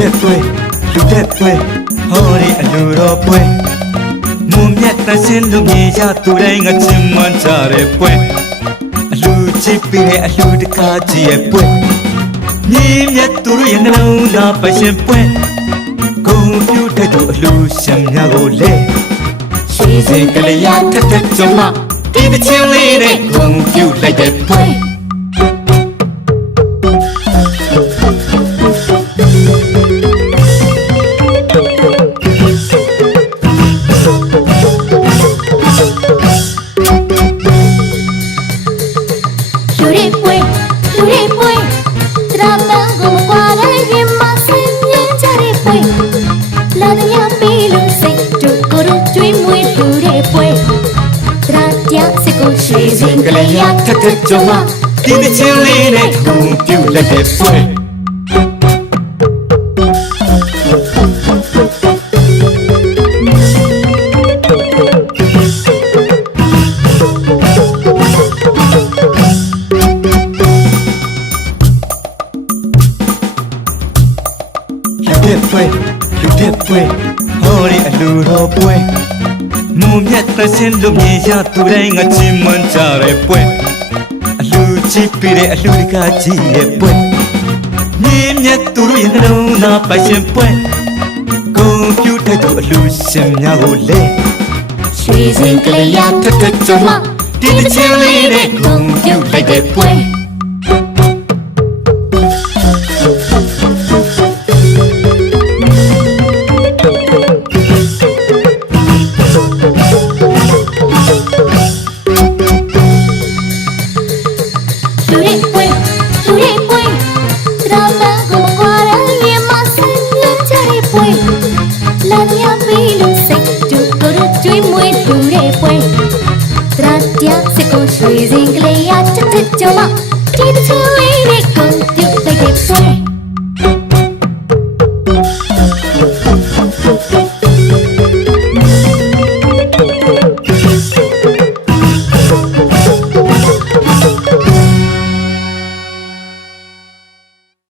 တဲ့ပွဲလူတဲ့ပွဲဟောဒီအလူတော်ပွဲမုံမြတ်တန်ရှင်းလူမြေရသူတိုင်းငါချင်မှန်းကြတဲ့ပွဲအလူချစ်ပြီးတဲ့အလူတကားကြီးရဲ့ပွဲမြင်းမြတ်သူတို့ရဲ့နှလုံးသားပရှင်ပွဲဂုံပြူတဲ့သူအလူရှင်များကိုလေရွှေစင်ကလေးရထက်ထက်ကြမဒီတစ်ချင်းလေးနဲ့ဂုံပြူလိုက်တဲ့ပွဲ လူတွေပွင့်လူတွေပွင့်တရာပန်းကိုမကွာတဲ့ရင်မဆင်းမြင်ကြတဲ့ပွင့်လာတဲ့ညပေးလို့စိတ်တို့ကိုယ်တို့ကျွေးမွေးလူတွေပွင့်တရာတရားစကိုရှိစင်ကလေးရထက်ထက်ကြမဒီတစ်ချင်းလေးနဲ့ဂုံပြူလိုက်တဲ့ပွဲ လူတဲ့ပွဲလူတဲ့ပွဲဟောဒီအလူတော်ပွဲမုံမြတ်တန်ရှင်းလူမြေရသူတိုင်းငါချင်မှန်းကြတဲ့ပွဲအလူချစ်ပြီးတဲ့အလူတကားကြီးရဲ့ပွဲမြင်းမြတ်သူတို့ရဲ့နှလုံးသားပိုင်ရှင်ပွဲဂုံပြူတဲ့သူအလူရှင်များကိုလေရွှေစင်ကလေးရထက်ထက်ကြမဒီတစ်ချင်းလေးနဲ့ဂုံပြူလိုက်တဲ့ပွဲ လာပြပေးလို့စိတ်တူကိုရကျွေးမွေးတူတဲ့ပွဲတရာတရာစကိုရွှေစင်ကလေးရတစ်ချက်ကြမတီးတစ်ချက်လေးနဲ့ကို